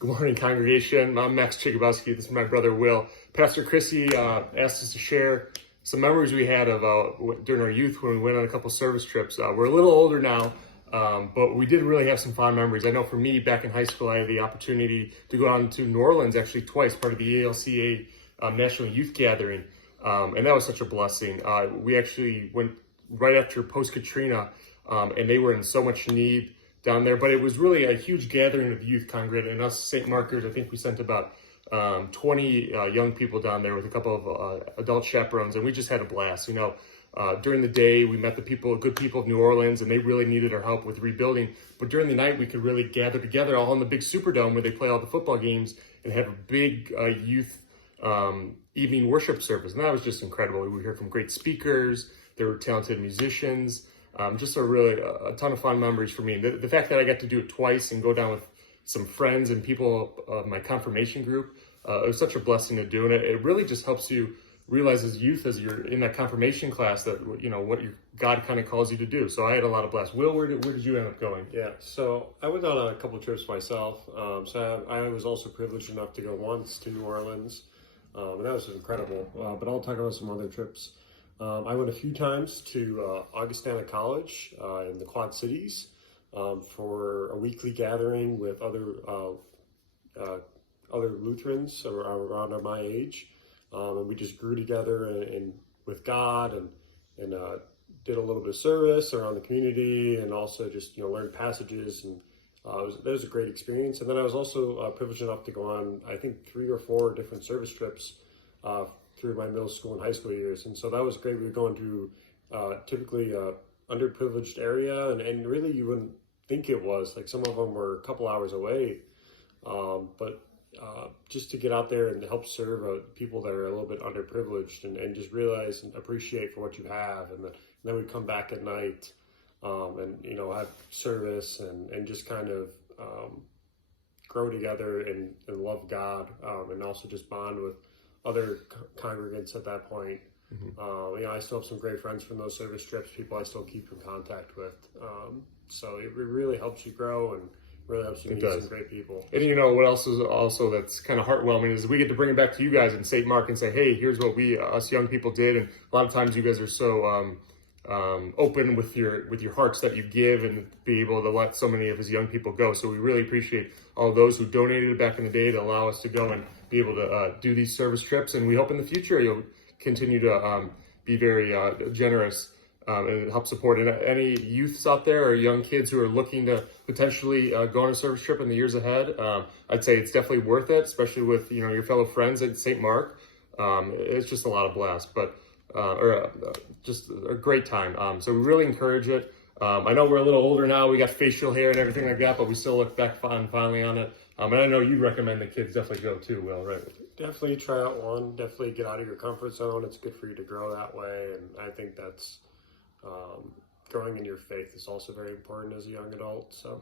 Good morning, congregation. I'm Max Chigabowski. This is my brother, Will. Pastor Chrissy asked us to share some memories we had of during our youth when we went on a couple service trips. We're a little older now, but we did really have some fond memories. I know for me, back in high school, I had the opportunity to go on to New Orleans actually twice, part of the ALCA National Youth Gathering, and that was such a blessing. We actually went right after post-Katrina, and they were in so much need down there, but it was really a huge gathering of youth congregate, and us St. Markers, I think we sent about 20 young people down there with a couple of adult chaperones, and we just had a blast. During the day, we met the good people of New Orleans, and they really needed our help with rebuilding. But during the night, we could really gather together all in the big Superdome where they play all the football games and have a big youth evening worship service. And that was just incredible. We would hear from great speakers. There were talented musicians. Just a ton of fun memories for me. The fact that I got to do it twice and go down with some friends and people of my confirmation group, it was such a blessing to do. And it really just helps you realize as youth, as you're in that confirmation class, that, what your God kind of calls you to do. So I had a lot of blast. Will, where did you end up going? Yeah, so I went on a couple of trips myself. So I was also privileged enough to go once to New Orleans, and that was incredible. But I'll talk about some other trips. I went a few times to Augustana College in the Quad Cities for a weekly gathering with other Lutherans around my age, and we just grew together and with God and did a little bit of service around the community, and also just learned passages, and that was a great experience. And then I was also privileged enough to go on, I think, 3 or 4 different service trips through my middle school and high school years. And so that was great. We were going to typically underprivileged area, and really you wouldn't think it was. Like, some of them were a couple hours away, but just to get out there and help serve people that are a little bit underprivileged, and just realize and appreciate for what you have. And then we'd come back at night and have service and just kind of grow together and love God, and also just bond with other congregants at that point. Mm-hmm. I still have some great friends from those service trips, people I still keep in contact with. So it really helps you grow and really helps you meet some great people. And what else is also that's kind of heartwarming is we get to bring it back to you guys in St. Mark and say, hey, here's what us young people did. And a lot of times you guys are so open with your hearts that you give, and be able to let so many of us young people go. So we really appreciate all those who donated back in the day to allow us to go and be able to do these service trips. And we hope in the future you'll continue to be very generous and help support. And any youths out there or young kids who are looking to potentially go on a service trip in the years ahead, I'd say it's definitely worth it, especially with your fellow friends at St. Mark. It's just a lot of blast, but just a great time. So we really encourage it. I know we're a little older now. We got facial hair and everything like that, but we still look back fondly on it. And I know you'd recommend the kids definitely go too, Will, right? Definitely try out one. Definitely get out of your comfort zone. It's good for you to grow that way. And I think that's growing in your faith is also very important as a young adult. So,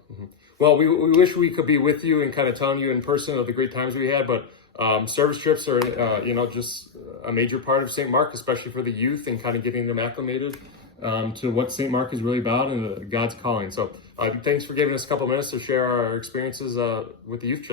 Well, we wish we could be with you and kind of telling you in person of the great times we had, but service trips are, just a major part of St. Mark, especially for the youth, and kind of getting them acclimated to what St. Mark is really about and God's calling. So thanks for giving us a couple minutes to share our experiences with the youth church.